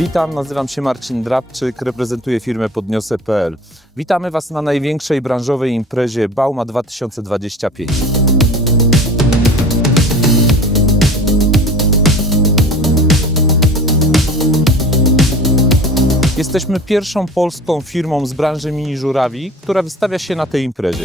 Witam, nazywam się Marcin Drabczyk, reprezentuję firmę Podniosę.pl. Witamy Was na największej branżowej imprezie Bauma 2025. Jesteśmy pierwszą polską firmą z branży mini żurawi, która wystawia się na tej imprezie.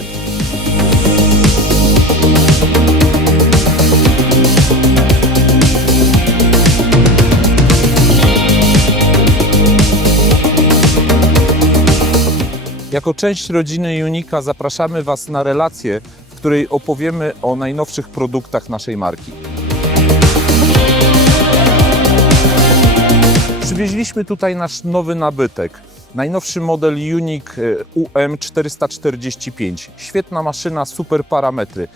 Jako część rodziny Unika zapraszamy Was na relację, w której opowiemy o najnowszych produktach naszej marki. Przywieźliśmy tutaj nasz nowy nabytek. Najnowszy model Unique e, UM445. Świetna maszyna, super parametry.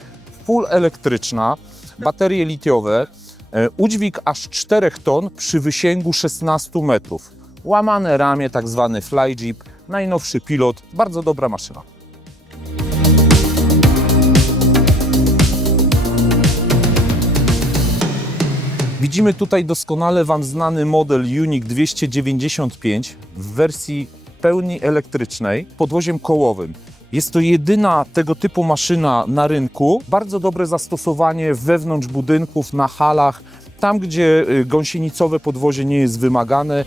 Full elektryczna, baterie litiowe, e, udźwig aż 4 ton przy wysięgu 16 metrów. Łamane ramię, tak zwany fly jeep, najnowszy pilot, bardzo dobra maszyna. Widzimy tutaj doskonale Wam znany model Unique 295 w wersji pełni elektrycznej, podwoziem kołowym. Jest to jedyna tego typu maszyna na rynku. Bardzo dobre zastosowanie wewnątrz budynków, na halach, tam gdzie y, gąsienicowe podwozie nie jest wymagane.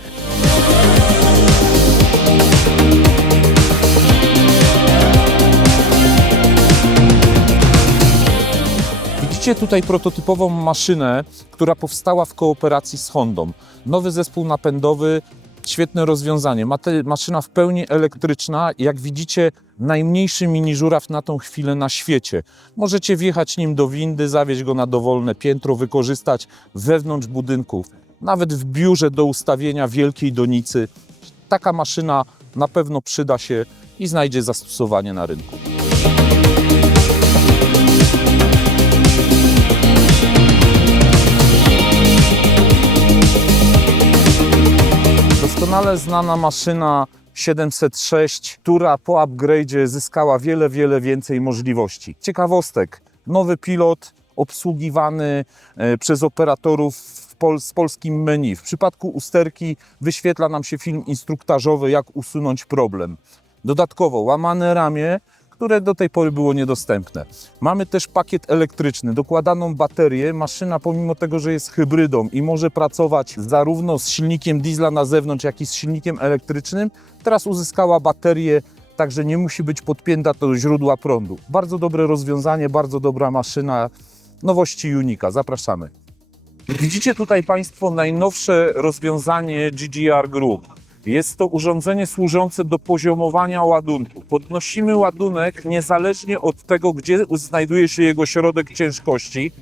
Widzicie tutaj prototypową maszynę, która powstała w kooperacji z Hondą. Nowy zespół napędowy, świetne rozwiązanie. Maszyna w pełni elektryczna, jak widzicie, najmniejszy mini żuraw na tą chwilę na świecie. Możecie wjechać nim do windy, zawieźć go na dowolne piętro, wykorzystać wewnątrz budynków, nawet w biurze do ustawienia wielkiej donicy. Taka maszyna na pewno przyda się i znajdzie zastosowanie na rynku. Doskonale znana maszyna 706, która po upgrade'zie zyskała wiele, wiele więcej możliwości. Ciekawostek, nowy pilot obsługiwany e, przez operatorów z polskim menu. W przypadku usterki wyświetla nam się film instruktażowy, jak usunąć problem. Dodatkowo łamane ramię, które do tej pory było niedostępne. Mamy też pakiet elektryczny, dokładaną baterię. Maszyna, pomimo tego, że jest hybrydą i może pracować zarówno z silnikiem diesla na zewnątrz, jak i z silnikiem elektrycznym, teraz uzyskała baterię, także nie musi być podpięta do źródła prądu. Bardzo dobre rozwiązanie, bardzo dobra maszyna. Nowości Unika, zapraszamy. Widzicie tutaj Państwo najnowsze rozwiązanie GGR Group. Jest to urządzenie służące do poziomowania ładunku. Podnosimy ładunek niezależnie od tego, gdzie znajduje się jego środek ciężkości.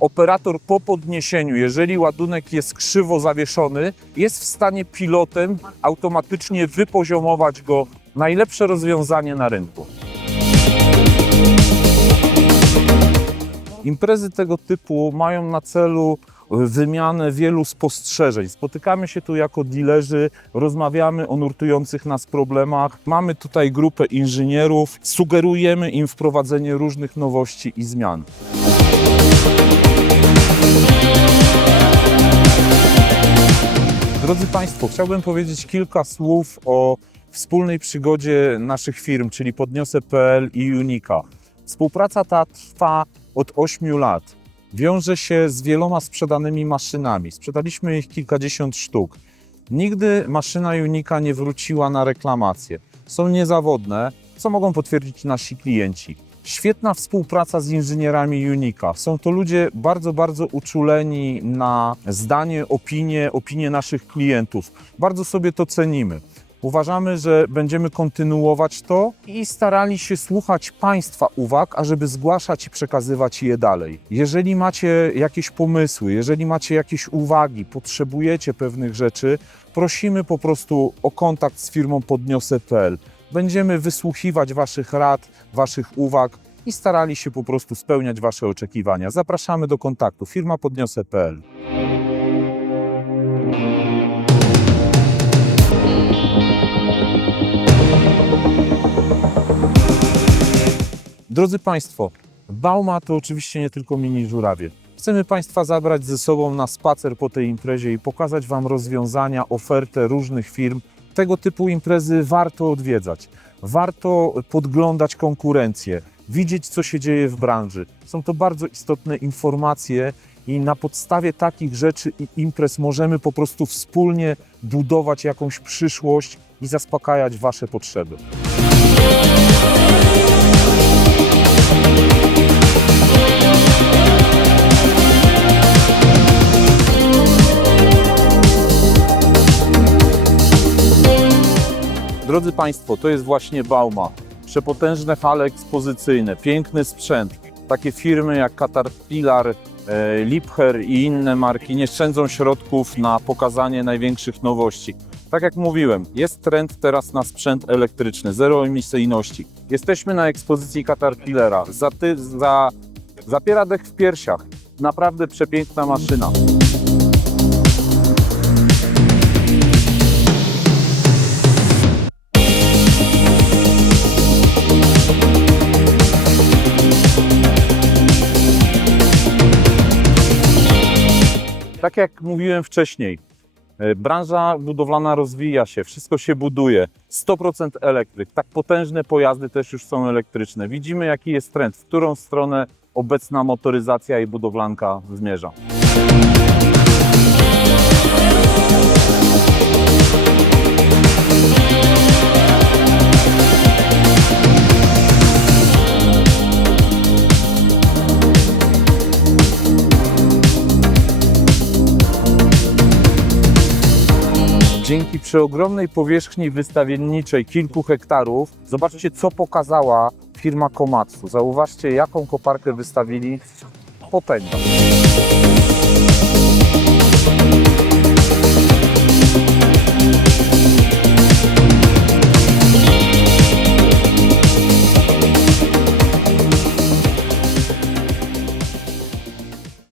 Operator po podniesieniu, jeżeli ładunek jest krzywo zawieszony, jest w stanie pilotem automatycznie wypoziomować go. Najlepsze rozwiązanie na rynku. Imprezy tego typu mają na celu wymianę wielu spostrzeżeń. Spotykamy się tu jako dealerzy, rozmawiamy o nurtujących nas problemach. Mamy tutaj grupę inżynierów, sugerujemy im wprowadzenie różnych nowości i zmian. Drodzy Państwo, chciałbym powiedzieć kilka słów o wspólnej przygodzie naszych firm, czyli Podniosę.pl i Unika. Współpraca ta trwa od 8 lat. Wiąże się z wieloma sprzedanymi maszynami. Sprzedaliśmy ich kilkadziesiąt sztuk. Nigdy maszyna Unika nie wróciła na reklamację. Są niezawodne, co mogą potwierdzić nasi klienci. Świetna współpraca z inżynierami Unika. Są to ludzie bardzo, bardzo uczuleni na zdanie, opinie, opinie naszych klientów. Bardzo sobie to cenimy. Uważamy, że będziemy kontynuować to i starali się słuchać Państwa uwag, ażeby zgłaszać i przekazywać je dalej. Jeżeli macie jakieś pomysły, jeżeli macie jakieś uwagi, potrzebujecie pewnych rzeczy, prosimy po prostu o kontakt z firmą Podniosę.pl. Będziemy wysłuchiwać Waszych rad, Waszych uwag i starali się po prostu spełniać Wasze oczekiwania. Zapraszamy do kontaktu. Firma Podniosę.pl. Drodzy Państwo, Bauma to oczywiście nie tylko mini żurawie. Chcemy Państwa zabrać ze sobą na spacer po tej imprezie i pokazać Wam rozwiązania, ofertę różnych firm. Tego typu imprezy warto odwiedzać. Warto podglądać konkurencję, widzieć, co się dzieje w branży. Są to bardzo istotne informacje i na podstawie takich rzeczy i imprez możemy po prostu wspólnie budować jakąś przyszłość i zaspokajać Wasze potrzeby. Drodzy Państwo, to jest właśnie Bauma. Przepotężne hale ekspozycyjne, piękny sprzęt. Takie firmy jak Caterpillar, e, Liebherr i inne marki nie szczędzą środków na pokazanie największych nowości. Tak jak mówiłem, jest trend teraz na sprzęt elektryczny, zero emisyjności. Jesteśmy na ekspozycji Caterpillara. Za ty, za, zapiera dech w piersiach. Naprawdę przepiękna maszyna. Tak jak mówiłem wcześniej, e, branża budowlana rozwija się, wszystko się buduje. 100% elektryk, tak potężne pojazdy też już są elektryczne. Widzimy, jaki jest trend, w którą stronę obecna motoryzacja i budowlanka zmierza. Dzięki przeogromnej powierzchni wystawienniczej kilku hektarów, zobaczcie co pokazała firma Komatsu. Zauważcie jaką koparkę wystawili. Potęga.